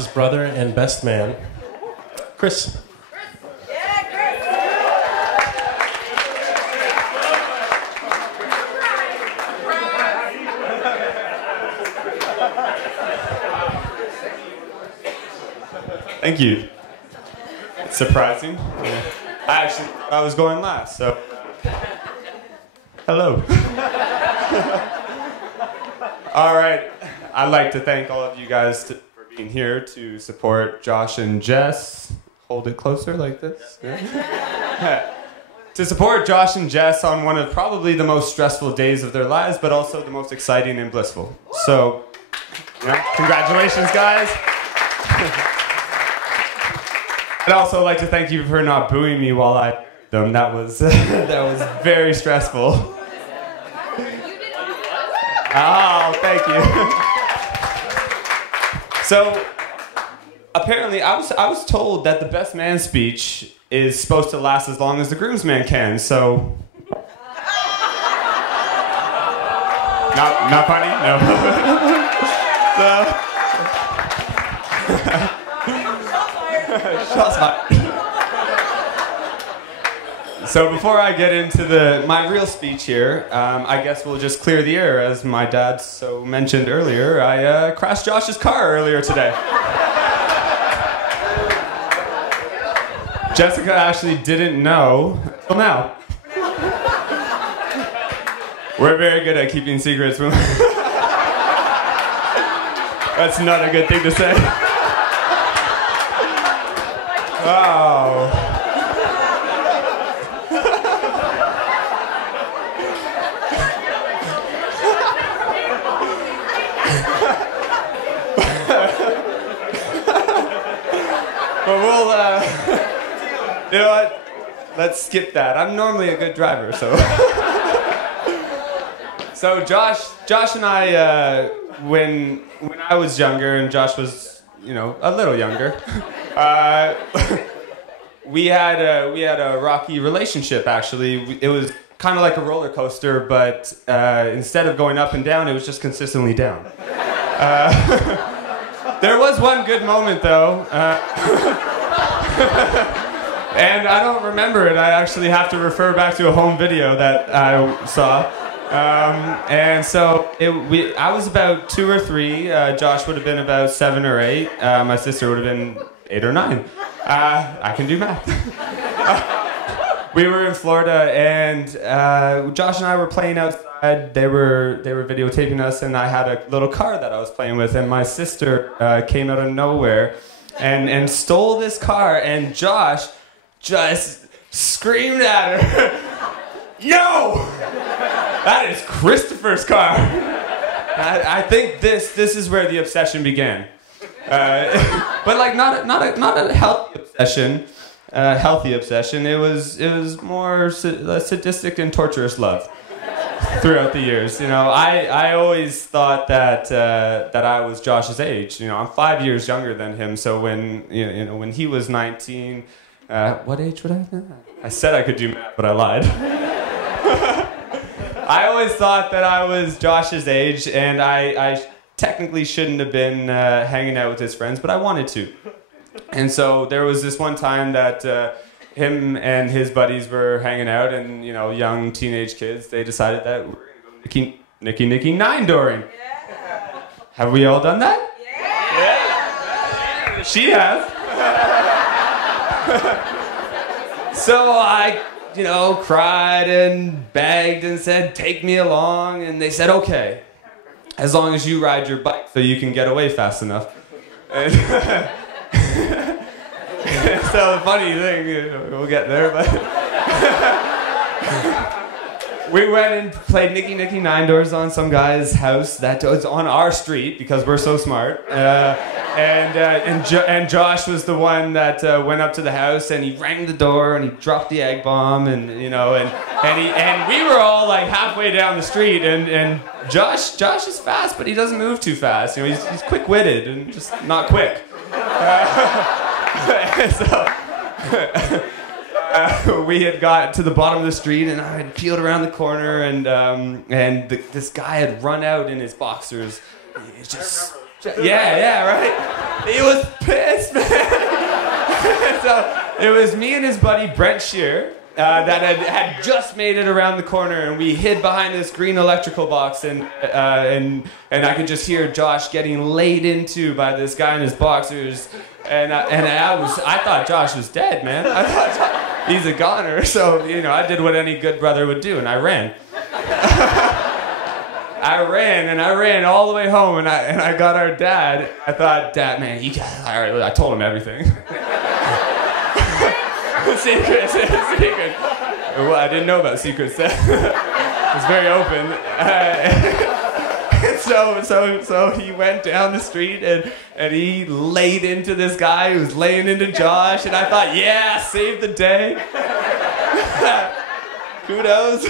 Josh's brother and best man, Chris. Thank you. It's surprising. I was going last, so hello. All right. I'd like to thank all of you guys for being here to support Josh and Jess. Hold it closer like this. Yeah. To support Josh and Jess on one of probably the most stressful days of their lives, but also the most exciting and blissful. So, yeah, congratulations, guys. I'd also like to thank you for not booing me while I did them. That was very stressful. Oh, thank you. So, apparently, I was told that the best man speech is supposed to last as long as the groomsman can. So, not funny, no. Shots fired. So before I get into my real speech here, I guess we'll just clear the air. As my dad so mentioned earlier, I crashed Josh's car earlier today. Jessica actually didn't know until now. We're very good at keeping secrets. That's not a good thing to say. Oh. But we'll, you know what? Let's skip that. I'm normally a good driver, so. So Josh and I, when I was younger and Josh was, you know, a little younger, we had a rocky relationship. Actually, it was kind of like a roller coaster, but instead of going up and down, it was just consistently down. There was one good moment though, and I don't remember it. I actually have to refer back to a home video that I saw. And so I was about 2 or 3. Josh would have been about 7 or 8. My sister would have been 8 or 9. I can do math. We were in Florida, and Josh and I were playing outside. They were videotaping us, and I had a little car that I was playing with, and my sister came out of nowhere and stole this car, and Josh just screamed at her, "No! That is Christopher's car." I think this is where the obsession began, but like not a healthy obsession. Healthy obsession. It was more sadistic and torturous love throughout the years. You know, I always thought that I was Josh's age. You know, I'm 5 years younger than him. So when when he was 19, what age would I have been? I said I could do math, but I lied. I always thought that I was Josh's age, and I technically shouldn't have been hanging out with his friends, but I wanted to. And so there was this one time that him and his buddies were hanging out, and young teenage kids, they decided that we're going to go Nicky nine-dooring. Yeah. Have we all done that? Yeah. She has. So I cried and begged and said, "Take me along." And they said, "Okay, as long as you ride your bike so you can get away fast enough." And so the funny thing, we'll get there, but we went and played Nicky Nine Doors on some guy's house that was on our street because we're so smart. And Josh was the one that went up to the house, and he rang the door and he dropped the egg bomb, and we were all like halfway down the street, and Josh is fast, but he doesn't move too fast. He's quick-witted and just not quick. So we had got to the bottom of the street, and I had peeled around the corner, and this guy had run out in his boxers. He was just Yeah, right? He was pissed, man. So it was me and his buddy Brent Shear that had just made it around the corner, and we hid behind this green electrical box, and I could just hear Josh getting laid into by this guy in his boxers, and I thought Josh was dead, man. I thought he's a goner, so I did what any good brother would do, and I ran. I ran all the way home, and I got our dad. I thought, Dad, man, I told him everything. Secret. Well, I didn't know about secrets. It was very open. So he went down the street and he laid into this guy who was laying into Josh, and I thought, yeah, save the day. Kudos.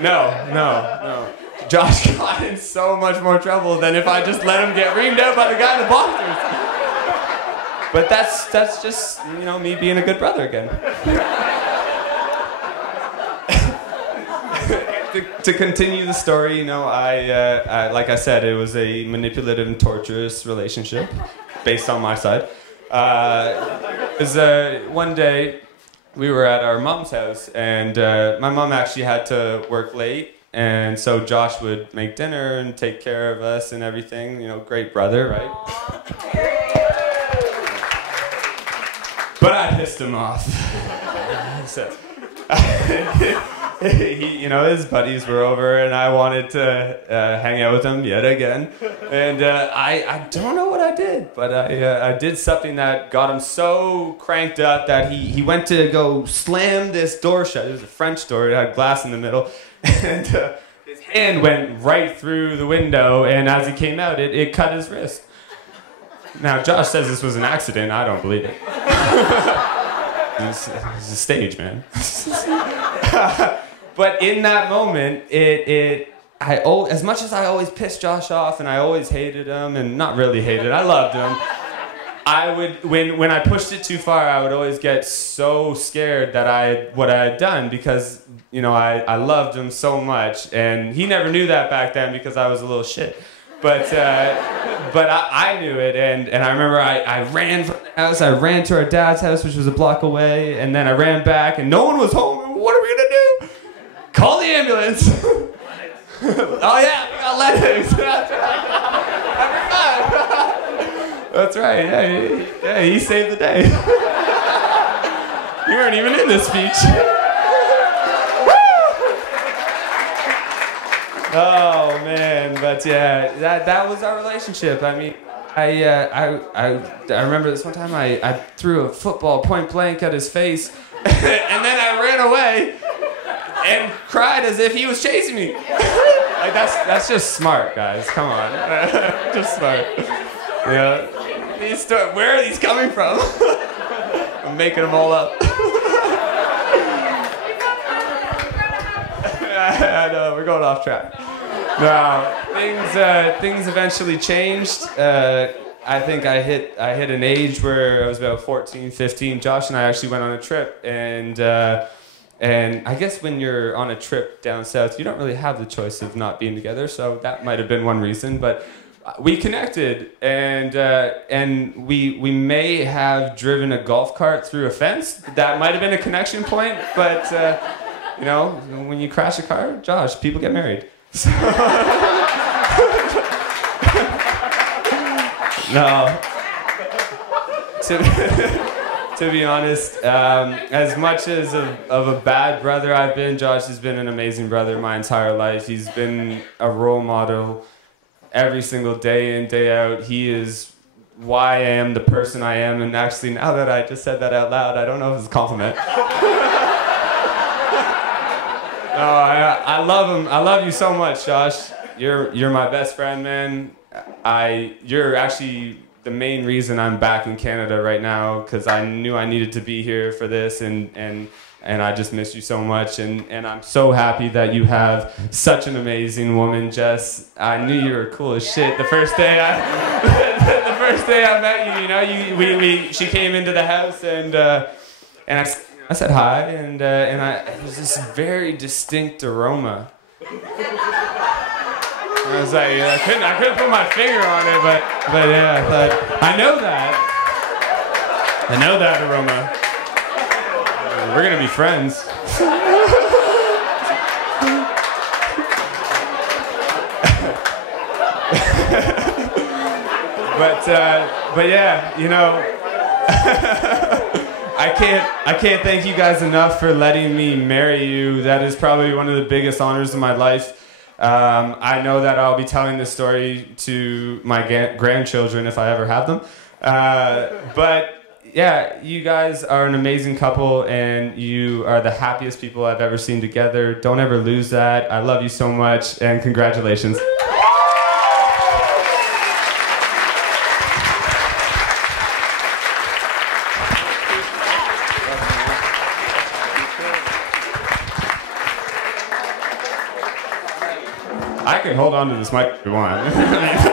No. Josh got in so much more trouble than if I just let him get reamed out by the guy in the boxers. But that's just, me being a good brother again. To continue the story, I like I said, it was a manipulative and torturous relationship, based on my side. One day, we were at our mom's house, and my mom actually had to work late, and so Josh would make dinner and take care of us and everything. Great brother, right? But I pissed him off. So, his buddies were over, and I wanted to hang out with him yet again. And I don't know what I did, but I did something that got him so cranked up that he went to go slam this door shut. It was a French door. It had glass in the middle. And his hand went right through the window, and as he came out, it cut his wrist. Now, Josh says this was an accident. I don't believe it. It's a stage, man. But in that moment, as much as I always pissed Josh off and I always hated him, and not really hated, I loved him. When I pushed it too far, I would always get so scared that what I had done, because I loved him so much, and he never knew that back then because I was a little shit. But I knew it, and I remember I ran from the house. I ran to our dad's house, which was a block away, and then I ran back, and no one was home. What are we gonna do? Call the ambulance. Oh yeah, we got letters. That's right. Yeah, he saved the day. You weren't even in this speech. Oh man, but yeah, that was our relationship. I mean, I remember this one time I threw a football point blank at his face, and then I ran away and cried as if he was chasing me. Like that's just smart, guys. Come on, just smart. Where are these coming from? I'm making them all up. I know, we're going off track. No, things eventually changed. I think I hit an age where I was about 14, 15. Josh and I actually went on a trip, and I guess when you're on a trip down south, you don't really have the choice of not being together. So that might have been one reason, but we connected, and we may have driven a golf cart through a fence. That might have been a connection point, but. When you crash a car, Josh, people get married. So no. To be honest, as much as of a bad brother I've been, Josh has been an amazing brother my entire life. He's been a role model every single day in, day out. He is why I am the person I am. And actually, now that I just said that out loud, I don't know if it's a compliment. No, I love him. I love you so much, Josh. You're my best friend, man. You're actually the main reason I'm back in Canada right now, because I knew I needed to be here for this, and I just miss you so much, and I'm so happy that you have such an amazing woman, Jess. I knew you were cool as shit the first day I met you. She came into the house, and I said hi, and it was this very distinct aroma. I was like, I couldn't put my finger on it, but yeah, I thought, I know that aroma. We're gonna be friends. But yeah, you know, I can't thank you guys enough for letting me marry you. That is probably one of the biggest honors of my life. I know that I'll be telling this story to my grandchildren if I ever have them. But yeah, you guys are an amazing couple, and you are the happiest people I've ever seen together. Don't ever lose that. I love you so much, and congratulations. I can hold on to this mic if you want.